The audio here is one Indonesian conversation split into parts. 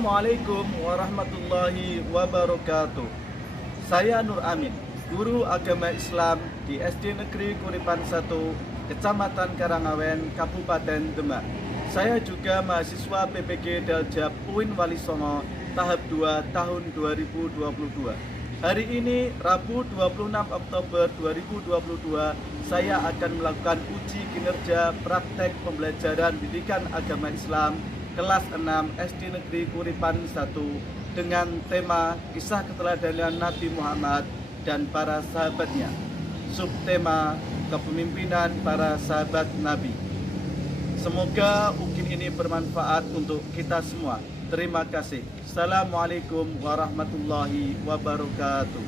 Assalamualaikum warahmatullahi wabarakatuh. Saya Nur Amin, guru agama Islam di SD Negeri Kuripan 1, Kecamatan Karangawen, Kabupaten Demak. Saya juga mahasiswa PPG Daljab UIN Wali Songo tahap 2 tahun 2022. Hari ini Rabu 26 Oktober 2022, saya akan melakukan uji kinerja praktek pembelajaran pendidikan agama Islam kelas 6 SD Negeri Kuripan 1 dengan tema kisah keteladanan Nabi Muhammad dan para sahabatnya. Subtema kepemimpinan para sahabat Nabi. Semoga ujian ini bermanfaat untuk kita semua. Terima kasih. Assalamualaikum warahmatullahi wabarakatuh.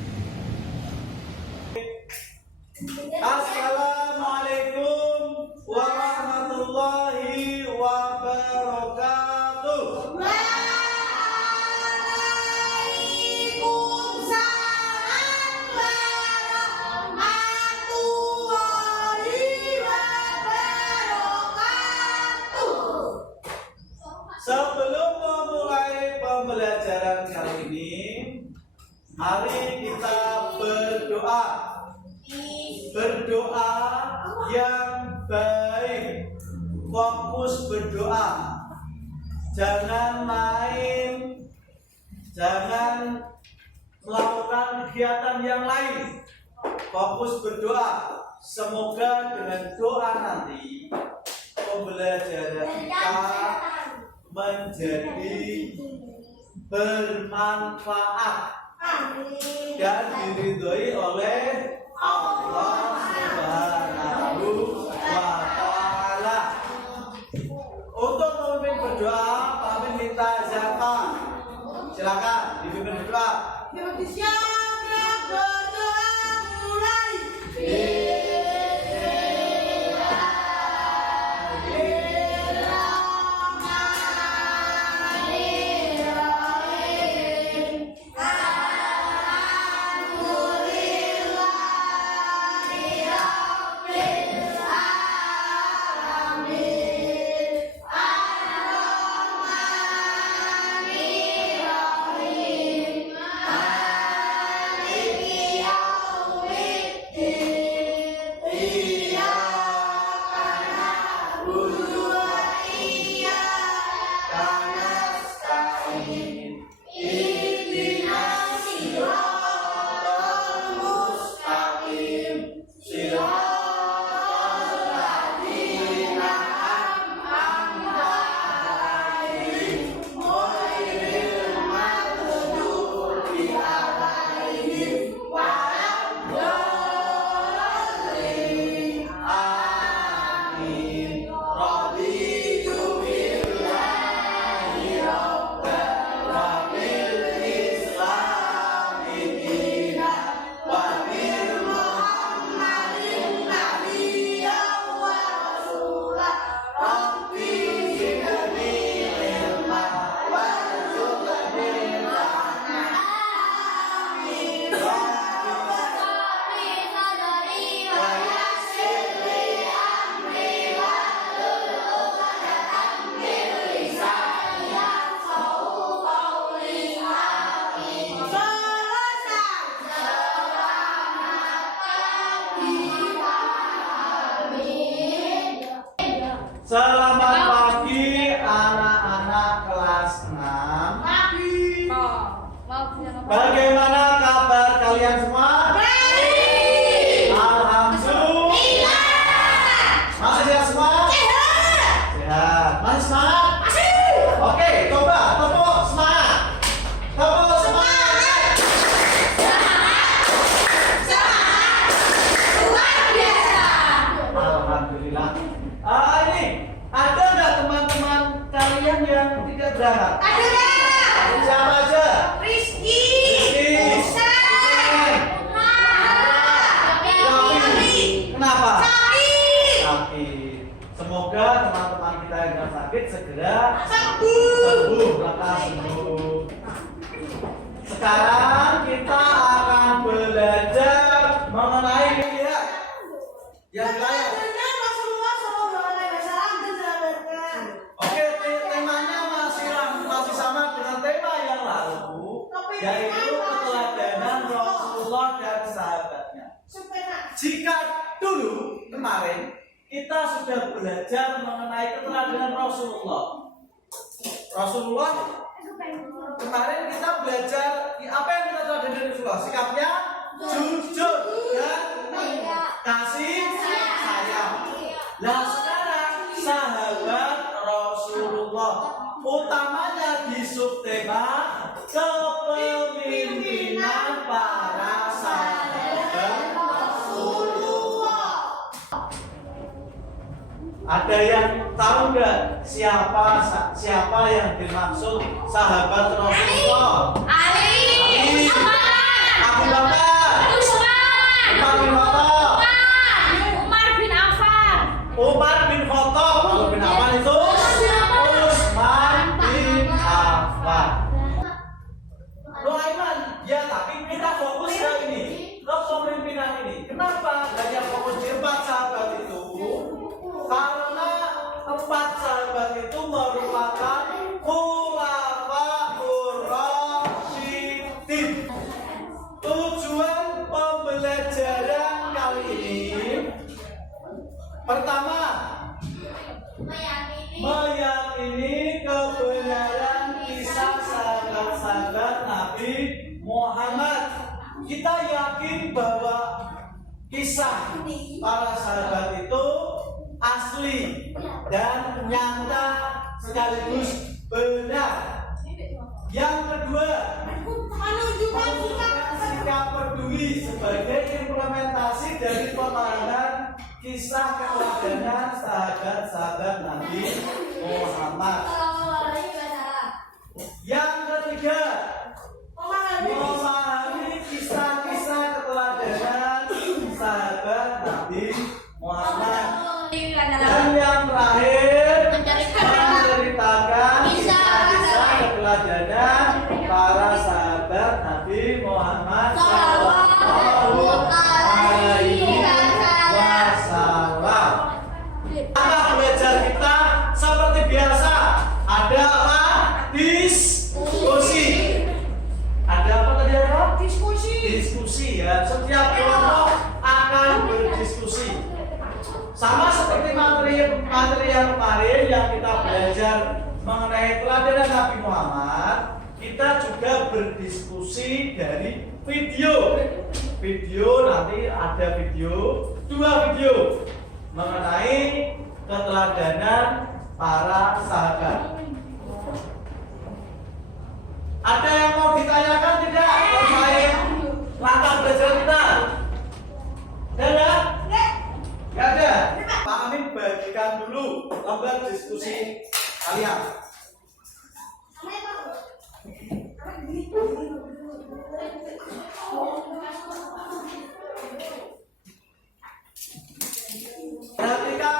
Assalamualaikum warahmatullahi wabarakatuh. Waalaikumsalam warahmatullahi wabarakatuh. Sebelum memulai pembelajaran kali ini, mari kita berdoa. Berdoa yang baik, fokus berdoa, jangan main, jangan melakukan kegiatan yang lain, fokus berdoa. Semoga dengan doa nanti pembelajaran kita menjadi bermanfaat dan diridhoi oleh Allah Subhanahu wa Ta'ala. Untuk pemimpin berdoa, kami minta zakat. Silakan dipimpin berdoa. Siap berdoa mulai. Selamat pagi anak-anak kelas 6. Bagaimana kabar kalian semua? Alhamdulillah. Masih sehat semua? Sehat. Masih semangat? Oke, coba tepuk semangat. Tepuk semangat. Alhamdulillah. Ini ada nggak teman-teman kalian yang tidak berangkat? Ada. Siapa aja? Rizky. Kenapa? Sakit. Sakit. Semoga teman-teman kita yang sakit segera Sembuh. lekas sembuh. Sekarang kita akan belajar mengenai lihat yang lain. Oke, temanya masih sama dengan yaitu keteladanan Rasulullah dan sahabatnya. Jika dulu kemarin kita sudah belajar mengenai keteladanan Rasulullah kemarin kita belajar apa yang kita teladani dari Rasulullah, sikapnya jujur dan kasih sayang. Nah sekarang sahabat Rasulullah, utamanya di subtema kepemimpinan para sahabat Rasulullah. Ada yang tahu nggak siapa yang dimaksud sahabat Rasulullah? Ali, Abu Bakar, Umar bin Khattab. Umar bin Khattab. Kalau bin Affan itu Utsman bin Affan. Loh Aiman, ya tapi kita fokus ke ini, ke kepemimpinan ini. Kenapa hanya fokus di 4 sahabat itu? Karena 4 sahabat itu merupakan khulafaur rasyidin. Tujuan pembelajaran kali ini pertama, meyakini kebenaran kisah sahabat-sahabat Nabi Muhammad. Kita yakin bahwa kisah para sahabat itu asli dan nyata sekaligus benar. Yang kedua, menunjukkan sikap peduli sebagai implementasi dari pemahaman kisah keteladanan sahabat-sahabat Nabi Muhammad. Yang ketiga, memahami kisah-kisah keteladanan sahabat Nabi Muhammad. Dan yang terakhir, menceritakan kisah-kisah keteladanan para sahabat Nabi Muhammad Sallallahu Alaihi Wasallam. Belajar kita seperti biasa, ada apa? Diskusi. Ada apa tadi apa? Diskusi ya. Setiap kelompok akan berdiskusi. Sama seperti materi yang kemarin yang kita belajar mengenai teladan Nabi Muhammad, kita juga berdiskusi dari video. Nanti ada 2 video mengenai keteladanan para sahabat. Ada yang mau ditanyakan tidak terkait latar belajar kita? Ada? Gak ada? Pak Amin bagikan dulu lembar diskusi kalian. Perhatikan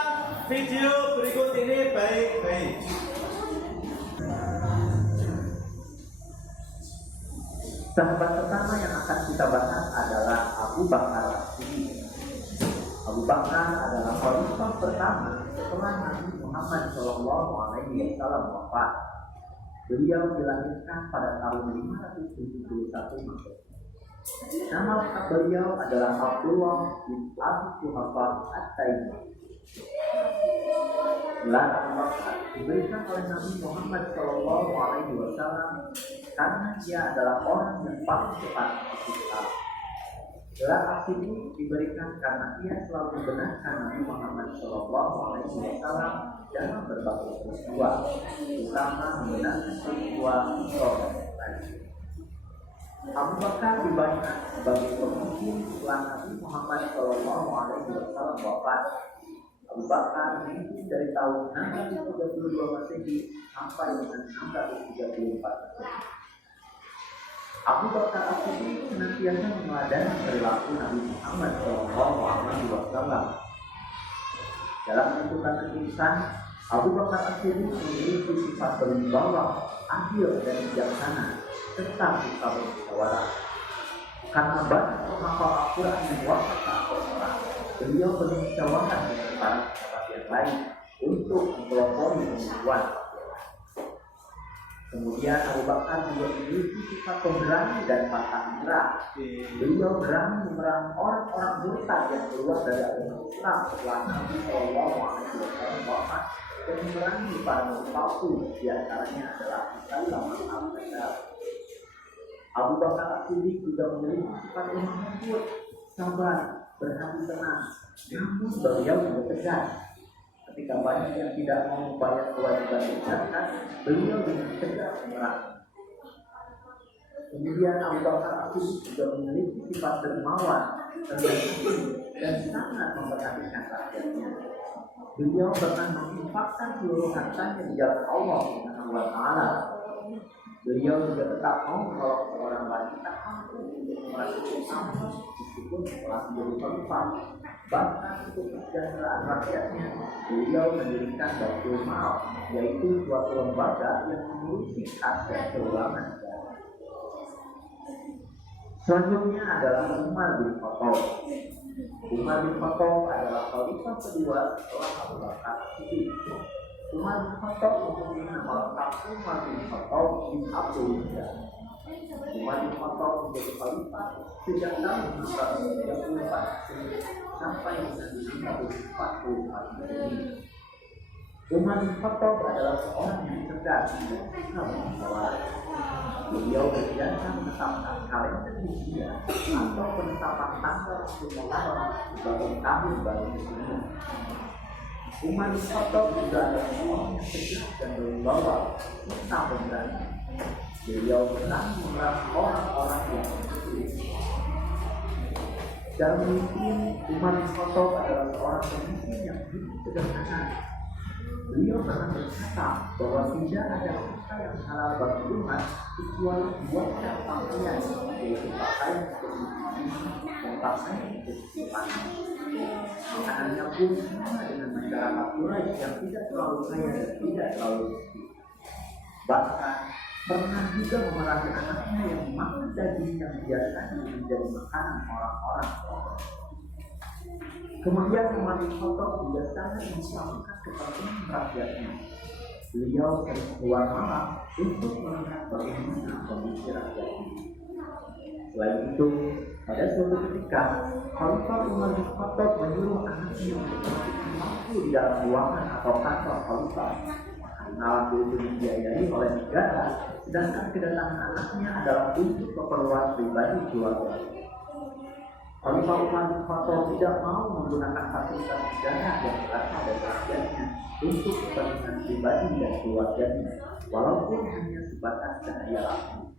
video berikut ini baik-baik. Sahabat pertama yang akan kita bahas adalah Abu Bakar As-Siddiq. Abu Bakar adalah khalifah pertama setelah Nabi Muhammad SAW wafat. Beliau dilahirkan pada tahun 571 Masehi. Nama lengkap beliau adalah Abdullah bin Abi Quhafah At-Taimi. Gelar Abu Bakar diberikan oleh Nabi Muhammad SAW karena dia adalah orang yang paling cepat masuk Islam. Gelar As-Siddiq diberikan karena dia selalu membenarkan Nabi Muhammad SAW dalam berbagai peristiwa, terutama membenarkan peristiwa Isra. Abu Bakar dibayar sebagai pemimpin setelah Nabi Muhammad SAW wafat. Abu Bakar memimpin dari tahun 632 Masehi sampai dengan 634 Masehi. Abu Bakar As-Siddiq senantiasa meneladani perilaku Nabi Muhammad SAW. Dalam menentukan keputusan, Abu Bakar As-Siddiq memiliki sifat berwibawa, adil dan bijaksana, serta suka bermusyawarah. Karena banyak penghafal Al-Quran yang wafat saat berperang, beliau bermusyawarah dengan para sahabat yang lain untuk mempelopori pembunuhan. Kemudian Abu Bakar juga memiliki sifat pemberani dan pantang menyerah. Beliau berani memerangi orang-orang murtad yang keluar dari agama Islam setelah Nabi Shallallahu Alaihi Wasallam wafat dan memerangi para nabi palsu. Di antaranya adalah Musailama al-Kadzdzab. Abu Bakar As-Siddiq juga memiliki sifat lemah lembut, sabar, berhati tenang. Namun beliau juga tegas. Ketika banyak yang tidak mau membayar kewajiban zakat, beliau dengan tegas memerangi. Kemudian Abu Bakar As-Siddiq juga memiliki sifat dermawan, rendah hati, dan sangat memperhatikan rakyatnya. Beliau pernah menginfakkan seluruh hartanya di jalan Allah Subhanahu wa Ta'ala. Beliau juga tetap mau menolong seorang wanita mampu untuk merasuki Islam meskipun setelah menjadi khalifah. Bahkan untuk kesejahteraan rakyatnya, beliau mendirikan Baitul Mal, yaitu suatu lembaga yang mengurusi aset keuangan negara. Selanjutnya adalah Umar bin Khattab. Umar bin Khattab adalah khalifah kedua setelah Abu Bakar Siddiq. Umar bin Khattab mempunyai nama lengkap Umar bin Khattab bin Abdul Uzza. Umar bin Khattab menjadi khalifah sejak tahun 1934 sampai dengan 1944 ini. Umar bin Khattab adalah seorang yang cerdas dan bisa bermusyawarah. Beliau berbiasa menetapkan kalender Hijriah atau penetapan tanggal untuk Muharram sebagai tahun baru Islam. Umar bin Khattab juga adalah seorang yang tegas dan berwibawa serta pemberani. Beliau berani memerangi orang-orang yang berkulit. Dalam mimpi, Umar bin Khattab adalah seorang pemimpin yang hidup sederhana. Beliau pernah berkata bahwa tidak ada harta yang halal bagi umat kecuali dua cara pakaian, yaitu pakaian untuk dan pakaian untuk panas. Makanannya pun sama dengan masyarakat Quraisy yang tidak terlalu kaya dan tidak terlalu miskin. Bahkan pernah juga memerangi anaknya yang makan daging yang biasanya menjadi makanan orang-orang. Kemudian Umar bin Khattab juga sangat mensuarakan kepentingan rakyatnya. Beliau sering keluar malam untuk melihat bagaimana kondisi rakyatnya. Selain itu, pada suatu ketika, Khalifah Umar bin Khattab menyuruh anaknya untuk mampu di dalam ruangan atau kantor Khalifah. Karena waktu itu dibiayai oleh negara, sedangkan kedatangan anaknya adalah untuk keperluan pribadi keluarga. Khalifah Umar bin Khattab tidak mau menggunakan fasilitas negara yang berasal dari rakyatnya untuk kepentingan pribadi dan keluarganya, walaupun hanya sebatas cahaya lampu.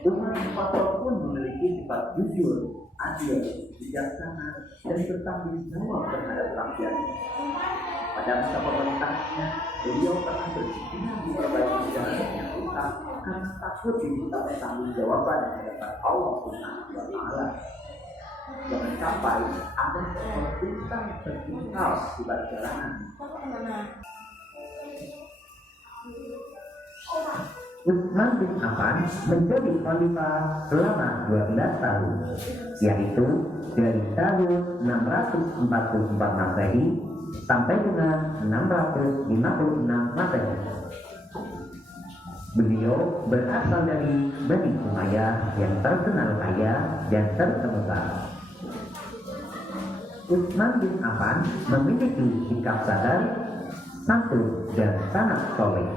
Umar bin Khattab pun memiliki sifat jujur, adil, bijaksana, dan bertanggung jawab terhadap rakyatnya. Pada masa pemerintahannya, beliau pernah bersedia memperbaiki jalan yang rusak karena takut diminta pertanggungjawaban di hadapan Allah Subhanahu wa Ta'ala. Jangan sampai ada seorang bintang yang tertinggal di perjalanan. Utsman bin Affan menjadi khalifah selama 12 tahun, yaitu dari tahun 644 Masehi sampai dengan 656 Masehi. Beliau berasal dari Bani Umayyah yang terkenal kaya dan terkemuka. Utsman bin Affan memiliki sikap sabar, santun, dan sangat soleh.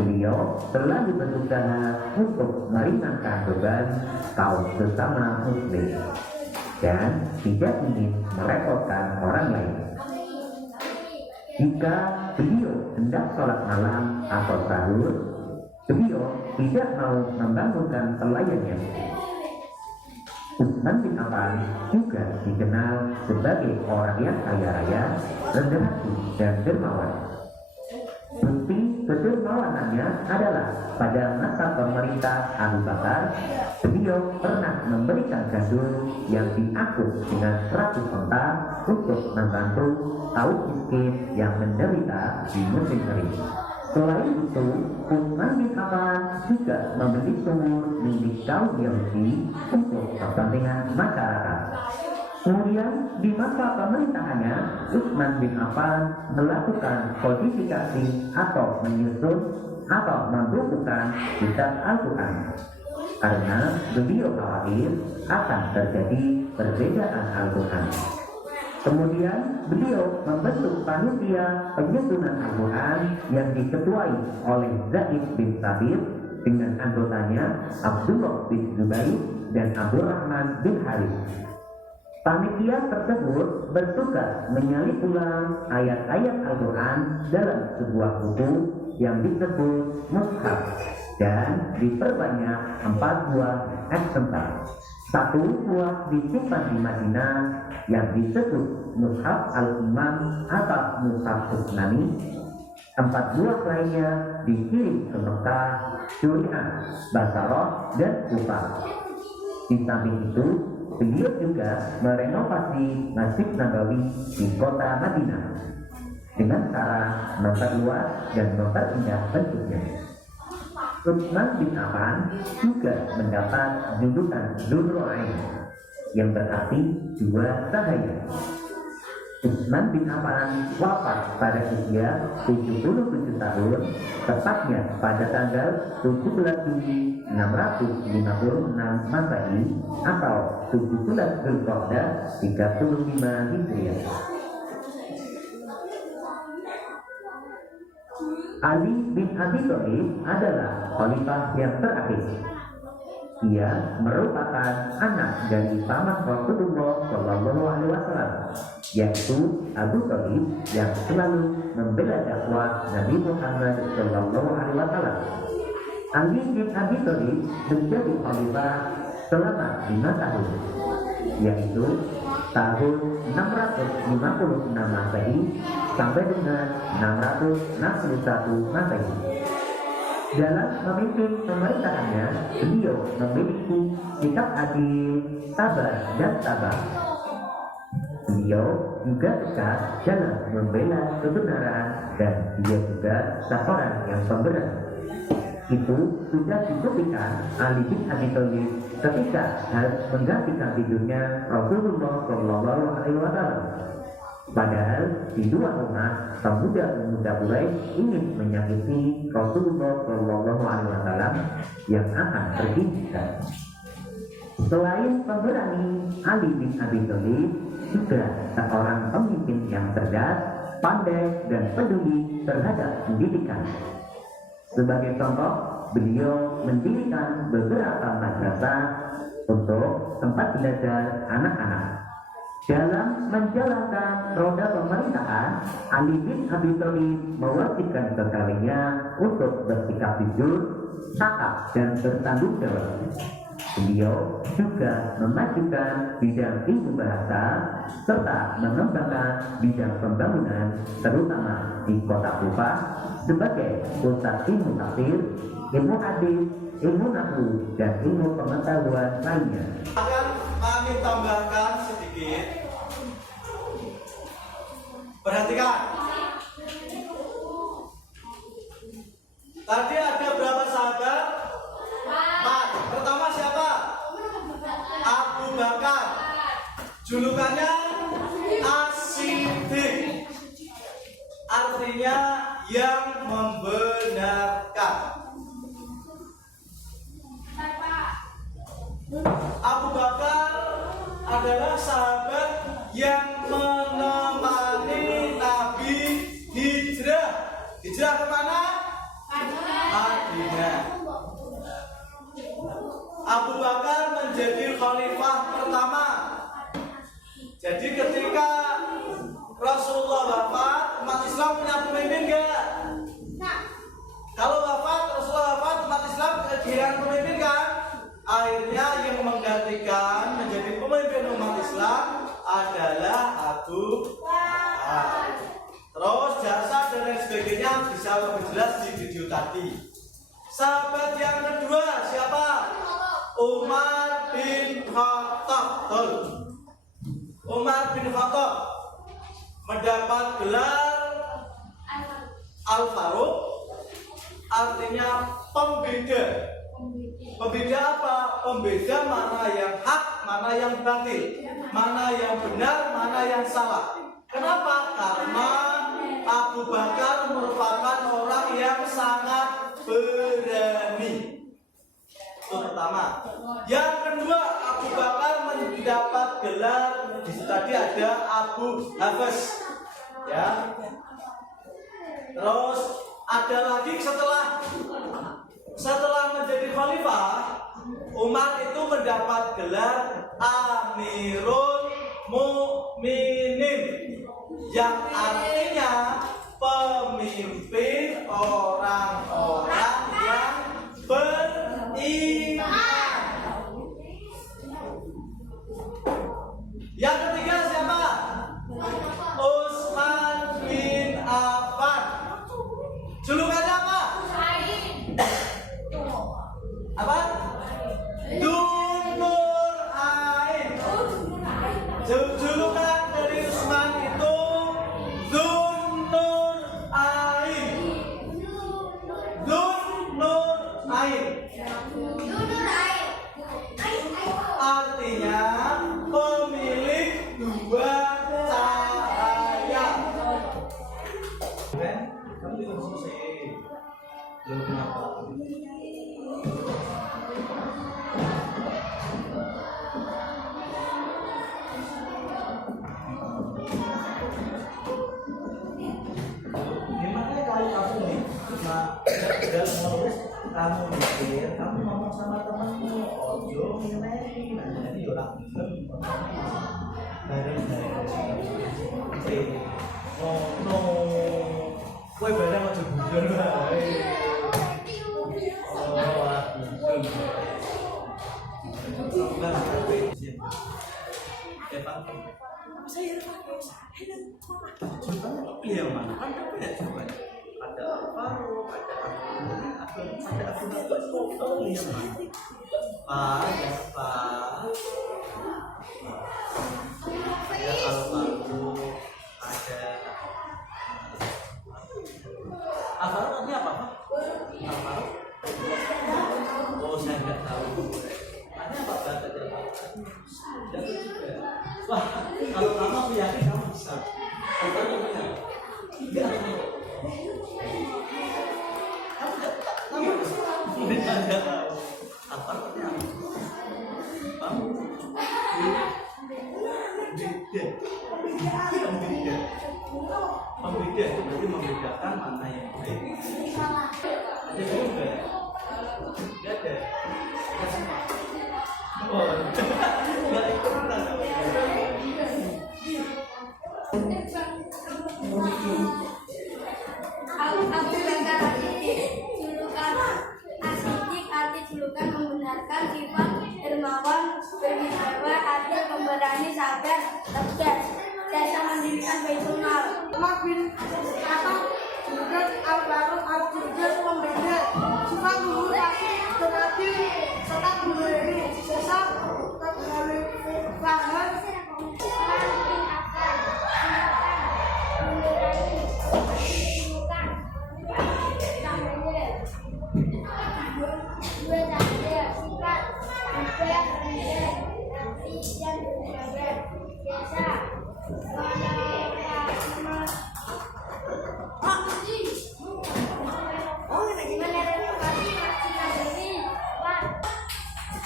Beliau selalu berusaha untuk meringankan beban kaum sesama muslim dan tidak ingin merepotkan orang lain. Jika beliau hendak sholat malam atau sahur, beliau tidak mau membangunkan pelayannya. Utsman bin Affan juga dikenal sebagai orang yang kaya raya, rendah hati, dan dermawan. Bukti kedermawanannya adalah pada masa pemerintah Abu Bakar, beliau pernah memberikan gandum yang diangkut dengan 100 onta untuk membantu kaum miskin yang menderita di musim kering. Selain itu, Utsman bin Affan juga membeli sumur milik kaum Yahudi untuk kepentingan masyarakat. Kemudian di masa pemerintahannya, Utsman bin Affan melakukan kodifikasi atau menyusun atau membukukan kitab Al-Quran karena beliau khawatir akan terjadi perbedaan Al-Quran. Kemudian beliau membentuk panitia penyusunan Al-Quran yang diketuai oleh Zaid bin Sabit dengan anggotanya Abdullah bin Zubair dan Abdurrahman bin Harith. Panitia tersebut bertugas menyalin ulang ayat-ayat Al-Quran dalam sebuah buku yang disebut Mushaf dan diperbanyak 4 buah eksemplar. 1 buah disimpan di Madinah yang disebut Mushaf Al-Imam atau Mushaf Utsmani. 4 buah lainnya dikirim ke Mekah, Suriah, Basrah, dan Kufah. Di samping itu, beliau juga merenovasi Masjid Nabawi di kota Madinah dengan cara memperluas dan memperindah bentuknya. Utsman bin Affan juga mendapat julukan Dzul-Nu'ain yang berarti 2 cahaya. Utsman bin Affan wafat pada usia 77 tahun, tepatnya pada tanggal 17 Juli 656 Masehi atau 17 Dzulqa'dah 35 Hijriah. Ali bin Abi Thalib adalah khalifah yang terakhir. Ia merupakan anak dari paman Rasulullah Shallallahu Alaihi Wasallam, yaitu Abu Thalib yang selalu membela dakwah Nabi Muhammad Shallallahu Alaihi Wasallam. Ali bin Abi Thalib menjadi khalifah selama 5 tahun, yaitu tahun 656 Masehi sampai dengan 661 Masehi. Dalam memimpin pemerintahannya, beliau memiliki sikap adil, sabar, dan tabah. Beliau juga tegas dalam membela kebenaran dan dia juga seorang yang pemberani. Itu sudah dibuktikan Ali bin Abi Thalib ketika harus menggantikan tidurnya Rasulullah Shallallahu Alaihi Wasallam. Padahal di 2 rumah pemuda-pemuda Quraisy ingin menyakiti Rasulullah Shallallahu Alaihi Wasallam yang akan pergi hijrah. Selain pemberani, Ali bin Abi Thalib juga seorang pemimpin yang cerdas, pandai, dan peduli terhadap pendidikan. Sebagai contoh, beliau mendirikan beberapa madrasah untuk tempat belajar anak-anak. Dalam menjalankan roda pemerintahan, Ali bin Abi Thalib mewajibkan kekalinya untuk bersikap jujur, takwa, dan bertanggung jawab. Beliau juga memajukan bidang ilmu bahasa serta mengembangkan bidang pembangunan, terutama di kota Kufah sebagai pusat ilmu tafsir, ilmu hadis, ilmu nahwu, dan ilmu pengetahuan lainnya. Akan kami tambahkan sedikit. Perhatikan. Tadi ada berapa sahabat? 4. Pertama siapa? Abu Bakar. Julukannya As-Siddiq. Artinya yang membenarkan. Abu Bakar adalah sahabat yang menemani Nabi hijrah. Hijrah kemana? Madinah. Abu Bakar menjadi khalifah pertama. Jadi ketika Rasulullah wafat, umat Islam punya pemimpin enggak? Kalau wafat, Rasulullah wafat, umat Islam kehilangan pemimpin kan? Akhirnya yang menggantikan menjadi pemimpin umat Islam adalah Abu Bakar. Terus jasa dan lain sebagainya bisa lebih jelas di video tadi. Sahabat yang kedua siapa? Umar bin Khattab. Umar bin Khattab mendapat gelar Al-Faruq, artinya pembeda. Pembeda apa? Pembeda mana yang hak mana yang batil, mana yang benar, mana yang salah. Kenapa? Karena Abu Bakar merupakan orang yang sangat berani. Itu pertama. Yang kedua, Abu Bakar mendapat gelar, di situ tadi ada Abu Hafs, ya. Terus ada lagi setelah menjadi khalifah, Umar itu mendapat gelar Amirul Mukminin, yang artinya pemimpin orang-orang yang beriman. Yang ketiga siapa? Utsman bin Affan. Julukannya apa? Apa? Dunur Ain. Julukan dari Utsman itu Dunur Ain. Dunur Ain. Artinya pemilik dua cahaya. Kan? Kamu tidak selesai. Lalu kenapa? Gimana kalau kamu nih, dalam menulis kamu mikir, kamu ngomong sama temanmu, ojo ngene, nanti orang dari no, kowe barang aja bunder wae. Ada Alvaro, ada Alvaro ini apa? Alvaro? Oh, saya nggak tahu. Ada apa bahasa Jawa? Wah, kalau kamu aku yakin kamu bisa. Kamu punya? Tidak. Kamu tidak tahu. Apa artinya? Pembeda itu berarti membedakan mana yang baik. Ada juga ya? Tidak ada. Oh, nggak ikutan. Abu Bakar As-Siddiq, julukan membenarkan sifat dermawan, berwibawa, adil, pemberani, sabar, tegas, jasa mendirikan Baitul Mal. Umar bin Khattab juga Al-Faruq Al-Jujur pembeda sifat luhur kasih terhadap tetap berdiri sesat terhalifahan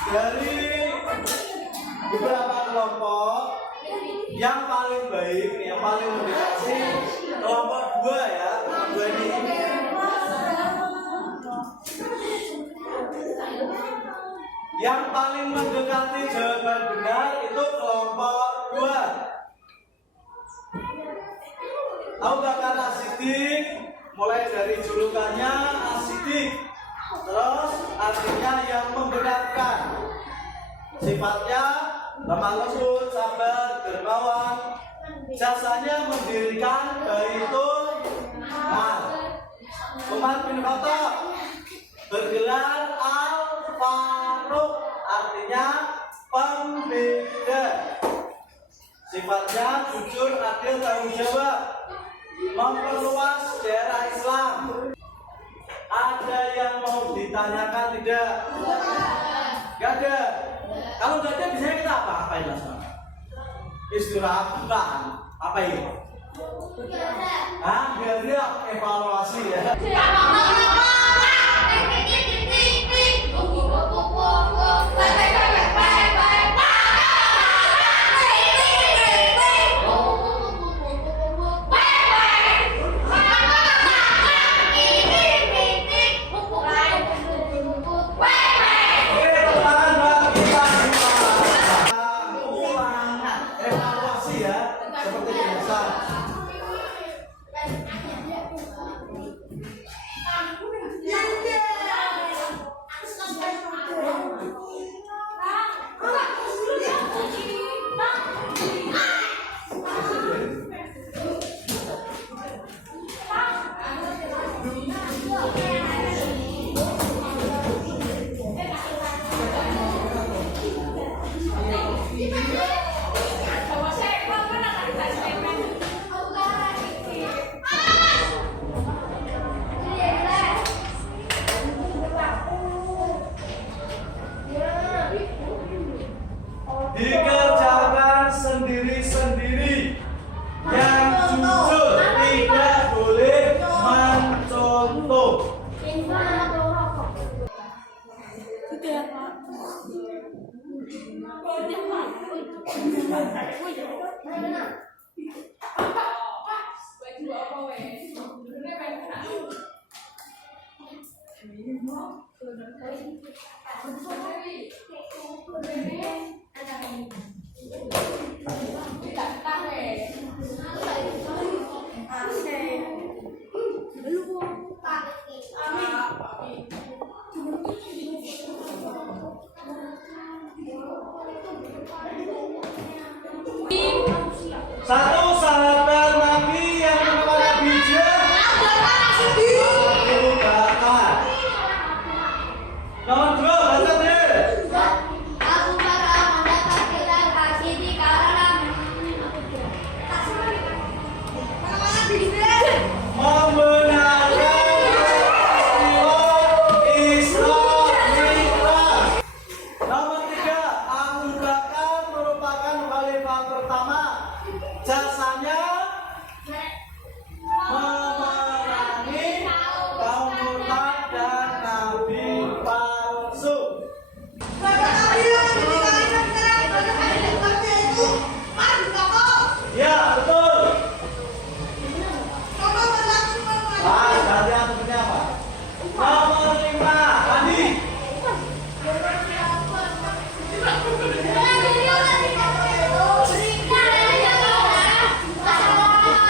Dari beberapa kelompok yang paling baik, yang paling mendekati kelompok dua ya, dua ini. Yang paling mendekati jawaban benar itu kelompok dua. Abu Bakar As-Siddiq, mulai dari julukannya As-Siddiq, terus artinya yang membenarkan, sifatnya lemah lembut, sabar, dermawan, jasanya mendirikan Baitul Mal. Umar bin Khattab bergelar Al-Faruq, artinya pembeda, sifatnya jujur, adil, tanggung jawab, memperluas daerah Islam. Ada yang mau ditanyakan tidak? Gak ada. Kalau nggak ada biasanya kita apain Mas? Istirahat, rebahan. Apa ini? Biar dia evaluasi ya. Dikerjakan sendiri-sendiri, yang jujur, tidak boleh mencontoh. Satu, sahabat Nabi yang bernama Nabi Abu Bakar. Nomor 2, baca deh. Abu Bakar mendapatkan Hasyidi karena membenarkan Islam Mi'raj. Nomor 3, Abu Bakar merupakan khalifah pertama. Jasanya memerangi kaum murtad dan nabi palsu. Ya, betul. Berarti artinya apa? Nomor 5, Andi.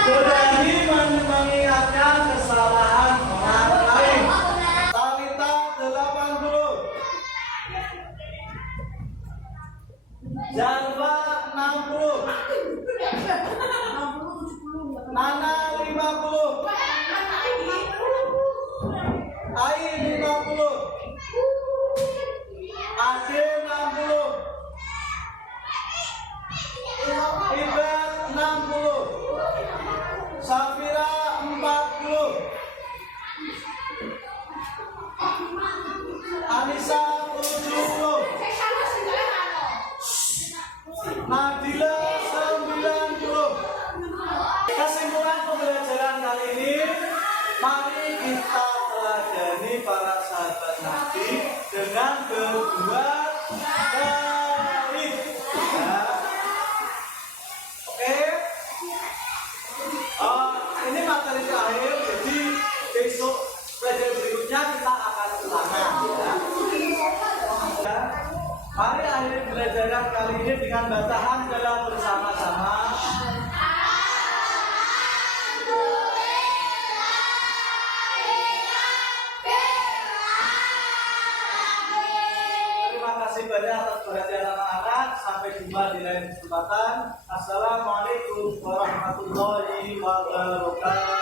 Berani mengingatkan kesalahan orang lain. Talita 80. Jarba 60. Nana 50. Ai 50. Ade 60. Ibad 60. Safira 40. Anissa 70. Nadila 90. Kesimpulan pembelajaran kali ini, mari kita teladani para sahabat Nabi dengan berbuat baik. Ya. Oke. Ini materi terakhir, jadi besok pelajaran berikutnya kita akan ulangan. Ya. Mari akhiri pembelajaran kali ini dengan bacaan dalam bersama-sama. Terima kasih banyak atas perhatian anak-anak. Sampai jumpa di lain kesempatan. Assalamualaikum warahmatullahi wabarakatuh.